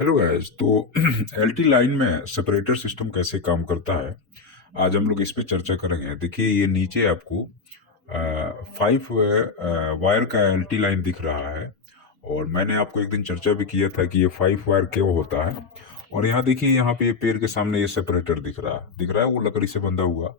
Hello guys. तो LT line में separator system कैसे काम करता है, आज हम लोग इस पे चर्चा करेंगे। देखिए, ये नीचे आपको 5 वायर का एलटी लाइन दिख रहा है। और मैंने आपको एक दिन चर्चा भी किया था कि ये 5 वायर क्यों होता है। और यहाँ देखिए, यहाँ पे ये पेड़ के सामने ये सेपरेटर दिख रहा है वो लकड़ी से बंधा हुआ।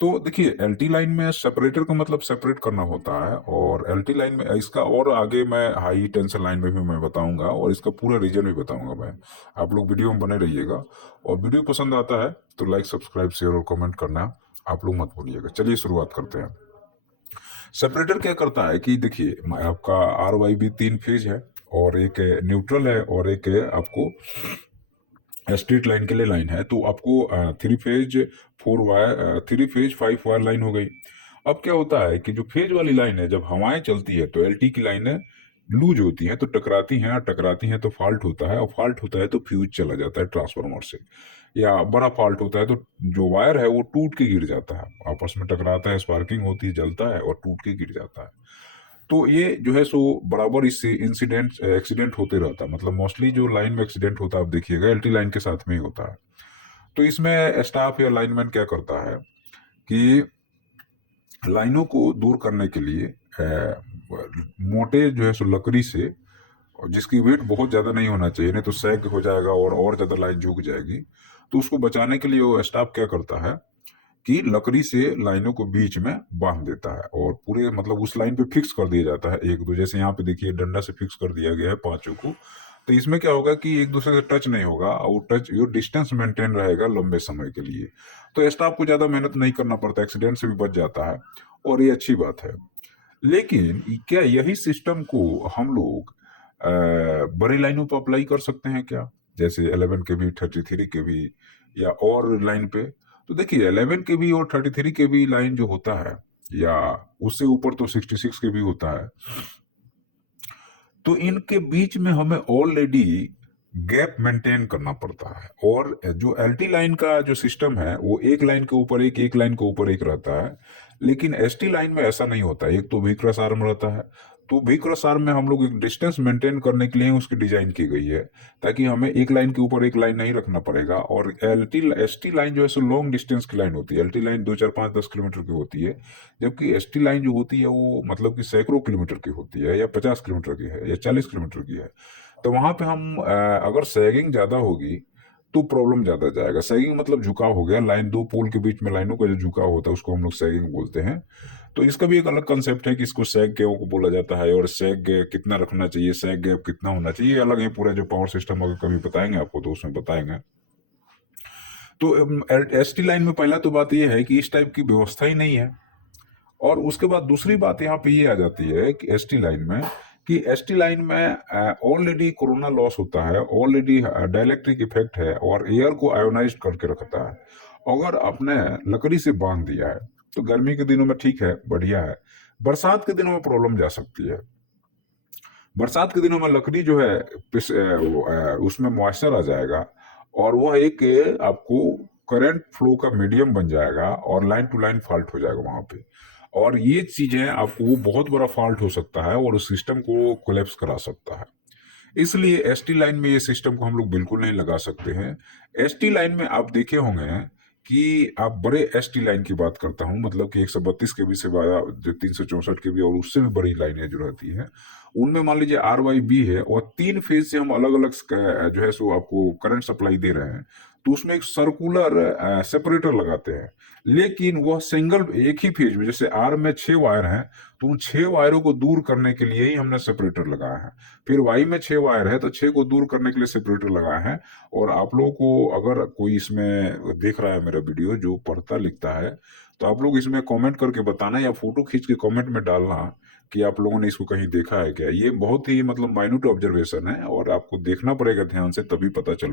तो देखिए, एलटी लाइन में सेपरेटर का मतलब सेपरेट करना होता है। और एलटी लाइन में इसका, और आगे मैं हाई टेंशन लाइन में भी मैं बताऊंगा और इसका पूरा रीजन भी बताऊंगा मैं। आप लोग वीडियो में बने रहिएगा। और वीडियो पसंद आता है तो लाइक, सब्सक्राइब, शेयर और कमेंट करना आप लोग मत भूलिएगा। चलिए शुरुआत करते हैं। सेपरेटर क्या करता है कि देखिए, आपका आर वाई बी 3 फेज है, और एक न्यूट्रल है, और एक आपको स्ट्रेट लाइन के लिए लाइन है। तो आपको 3 फेज 5 वायर लाइन हो गई। अब क्या होता है कि जो फेज वाली लाइन है, जब हवाएं चलती है तो एलटी की लाइनें लूज होती हैं, तो टकराती हैं, और टकराती हैं तो फॉल्ट होता है, और फॉल्ट होता है तो फ्यूज चला जाता है ट्रांसफार्मर से। या बड़ा फॉल्ट होता है तो जो वायर है वो टूट के गिर जाता है, आपस में टकराता है, स्पार्किंग होती है, जलता है और टूट के गिर जाता है। तो ये जो है सो बराबर इससे इंसिडेंट एक्सीडेंट होते रहता है। मतलब मोस्टली जो लाइन में एक्सीडेंट होता है, आप देखिएगा एलटी लाइन के साथ में ही होता है। तो इसमें स्टाफ या लाइनमैन क्या करता है कि लाइनों को दूर करने के लिए मोटे जो है सो लकड़ी से, और जिसकी वेट बहुत ज़्यादा नहीं होना चाहिए, नहीं तो सैग हो जाएगा और ज़्यादा लाइन झुक जाएगी। तो उसको बचाने के लिए वो स्टाफ क्या करता है कि लकड़ी से लाइनों को बीच में बांध देता है, और पूरे मतलब उस लाइन पे फिक्स कर दिया जाता है एक दो। जैसे यहाँ पे देखिए, डंडा से फिक्स कर दिया गया है पांचों को। तो इसमें क्या होगा कि एक दूसरे से टच नहीं होगा, और टच यो डिस्टेंस मेंटेन रहेगा लंबे समय के लिए। तो स्टाफ को ज़्यादा मेहनत नहीं करना पड़ता, एक्सीडेंट से भी बच जाता है, और ये अच्छी बात है। लेकिन क्या यही सिस्टम को हम लोग बड़ी लाइनों पर अप्लाई कर सकते हैं क्या? जैसे 11 kV 33 kV या और लाइन पे। तो देखिए, 11 kV और 33 kV लाइन जो होता है, या उससे ऊपर तो 66 kV होता है, तो इनके बीच में हमें ऑलरेडी गैप मेंटेन करना पड़ता है। और जो एलटी लाइन का जो सिस्टम है वो एक लाइन के ऊपर एक लाइन के ऊपर एक रहता है। लेकिन एसटी लाइन में ऐसा नहीं होता। एक तो वी क्रॉस आर्म रहता है। तो वी क्रॉस आर्म में हम लोग एक डिस्टेंस मेंटेन करने के लिए उसकी डिजाइन की गई है, ताकि हमें एक लाइन के ऊपर एक लाइन नहीं रखना पड़ेगा। और एलटी एसटी लाइन जो है सो लॉन्ग डिस्टेंस की लाइन होती है। एलटी लाइन 2 4 5 10 किलोमीटर की होती है, जबकि एसटी लाइन जो होती है वो मतलब कि सैकड़ों किलोमीटर की होती है, या 50 किलोमीटर की है, या 40 किलोमीटर की है। तो वहां पे हम अगर सैगिंग ज्यादा होगी तो प्रॉब्लम ज्यादा जाएगा। सैगिंग मतलब झुकाव हो गया, लाइन दो पोल के बीच में लाइनों का जो झुकाव होता है उसको हम लोग सैगिंग बोलते हैं। तो इसका भी एक अलग कंसेप्ट है कि इसको सैग गैप को बोला जाता है, और सैग गैप कितना रखना चाहिए, सैग गैप कितना होना चाहिए, ये अलग है। पूरा जो पावर सिस्टम अगर कभी बताएंगे आपको तो उसमें बताएंगे। तो एस टी लाइन में पहला तो बात यह है कि इस टाइप की व्यवस्था ही नहीं है। और उसके बाद दूसरी बात यहाँ पे ये आ जाती है कि एसटी लाइन में, ऑलरेडी कोरोना लॉस होता है, ऑलरेडी डाइलेक्ट्रिक इफेक्ट है, और एयर को आयोनाइज करके रखता है। अगर आपने लकड़ी से बांध दिया है तो गर्मी के दिनों में ठीक है, बढ़िया है। बरसात के दिनों में प्रॉब्लम जा सकती है। बरसात के दिनों में लकड़ी जो है उसमें मॉइस्चर आ जाएगा, और वह एक आपको करंट फ्लो का मीडियम बन जाएगा, और लाइन टू लाइन फॉल्ट हो जाएगा वहां पे। और ये चीजें आपको बहुत बड़ा फॉल्ट हो सकता है, और उस सिस्टम को कोलेप्स करा सकता है। इसलिए एसटी लाइन में ये सिस्टम को हम लोग बिल्कुल नहीं लगा सकते हैं। एसटी लाइन में आप देखे होंगे कि आप बड़े एसटी लाइन की बात करता हूं, मतलब कि 132 kV से बड़ा, जो 364 kV और उससे भी बड़ी लाइनें जो रहती हैं, उनमें मान लीजिए आर वाई बी है, और 3 फेज से हम अलग अलग जो है सो आपको करंट सप्लाई दे रहे हैं। तो उसमें एक सर्कुलर सेपरेटर लगाते हैं। लेकिन वह सिंगल एक ही फेज में, जैसे आर में 6 वायर हैं, तो उन 6 वायरों को दूर करने के लिए ही हमने सेपरेटर लगाया है। फिर वाई में 6 वायर है, तो 6 को दूर करने के लिए सेपरेटर लगाया है। और आप लोगों को अगर कोई इसमें देख रहा है मेरा वीडियो, जो पढ़ता लिखता है, तो आप लोग इसमें कमेंट करके बताना, या फोटो खींच के कमेंट में डालना कि आप लोगों ने इसको कहीं देखा है क्या। ये बहुत ही मतलब माइन्यूट ऑब्जर्वेशन है, और आपको देखना पड़ेगा ध्यान से, तभी पता चल